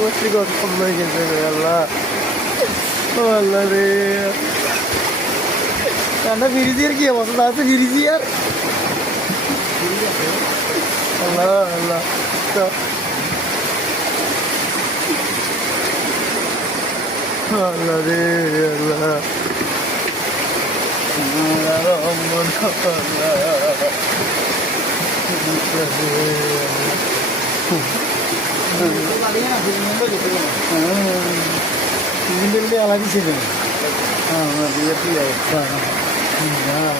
বসে গরম হয়ে গেছে রে আল্লাহ। ও আল্লাহ রে, ঠান্ডা ফিরিজিয়ার কি অবস্থা আছে? ফিরিজিয়ার আল্লাহ আল্লাহ আল্লাহ রে আল্লাহ। আলাদা ছিল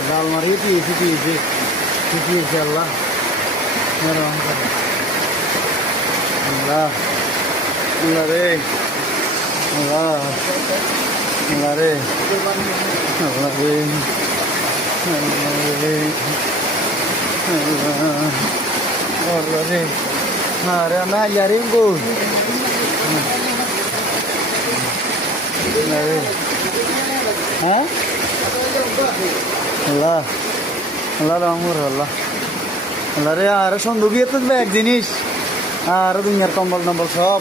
ডাল মারিয়ে পিয়েছে আল্লাহ। আল্লাহ আল্লাহ রে আল্লাহ আল্লাহ রে আল্লাহ রে আল্লাহ রে। আরে না ইয়ারিং গো হ্যাঁ আল্লাহ আল্লাহ রহমুর আল্লাহ আল্লাহ রে। আর সন্দুকিয়ে তো এক জিনিস আর দুনিয়ার কম্বল টম্বল সব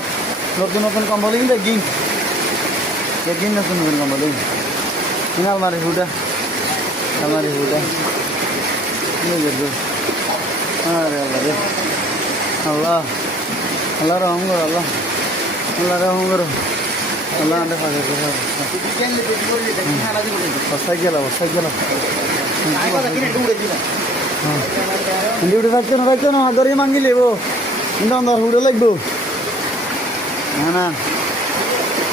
নতুন নতুন কম্বল দেখি নতুন নতুন কম্বল আলমারি হুডা আরে আল্লাহ রে আল্লাহ আল্লাহ রহম করো আল্লাহ আল্লাহ রহম করো আল্লাহ আন্ডে বসাই গেলাম ডিউটি থাকছে না হাত ধরে মাঙ্গি লেবো কিন্তু আমার হুডে লাগবো হ্যাঁ না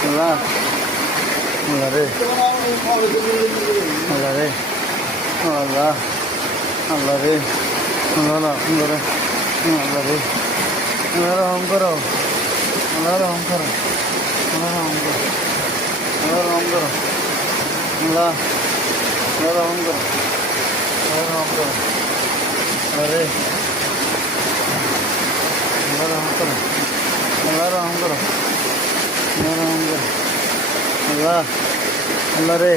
আল্লাহ আল্লাহ রে আল্লাহ রে আল্লাহ আল্লাহ রে আল্লাহ রে আল্লাহ রে আল্লাহ রহম করো আল্লাহ রহম করো আল্লাহ রহম করো আল্লাহ রহম করো আল্লাহ আল্লাহ রহম করো আল্লাহ রহম করো আল্লাহ রে আল্লাহ রহম করো আল্লাহ রহম করো আল্লাহ রহম করো আল্লাহ আল্লাহ রে